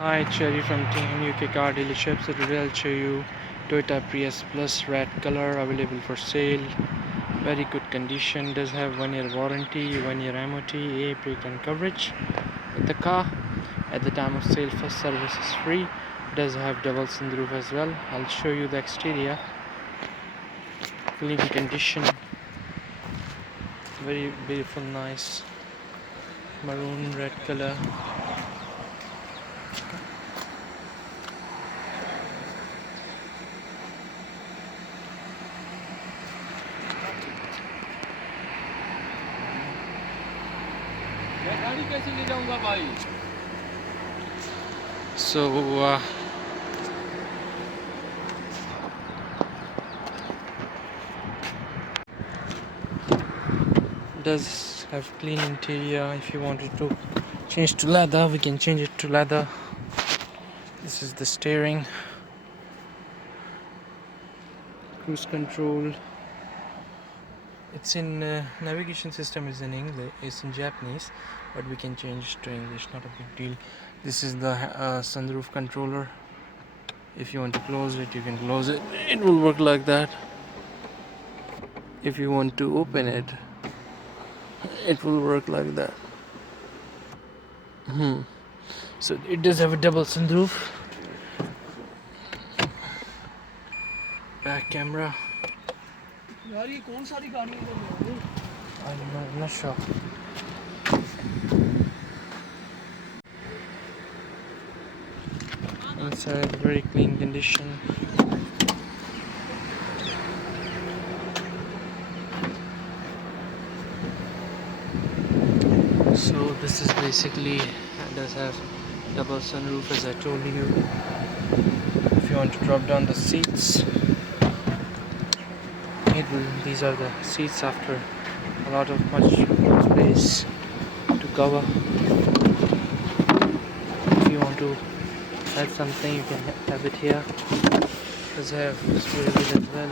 Hi, Cherry from Team UK Car Dealerships. So today I'll show you Toyota Prius Plus red color available for sale. Very good condition. Does have 1 year warranty, 1 year MOT, A pre-con coverage with the car. At the time of sale, first service is free. Does have double sunroof as well. I'll show you the exterior. Clean condition. Very beautiful, nice maroon red color. So does have clean interior. If you wanted to change to leather, we can change it to leather. This is the steering, cruise control. It's in navigation system is in English, it's in Japanese, but we can change to English, not a big deal. This is the sunroof controller. If you want to close it, you can close it. It will work like that. If you want to open it, it will work like that. So it does have a double sunroof. Back camera. I'm not sure. Inside, very clean condition. So this is basically, it does have double sunroof as I told you. If you want to drop down the seats, these are the seats after a lot of much space to cover. If you want to add something, you can have it here. Does have this as well.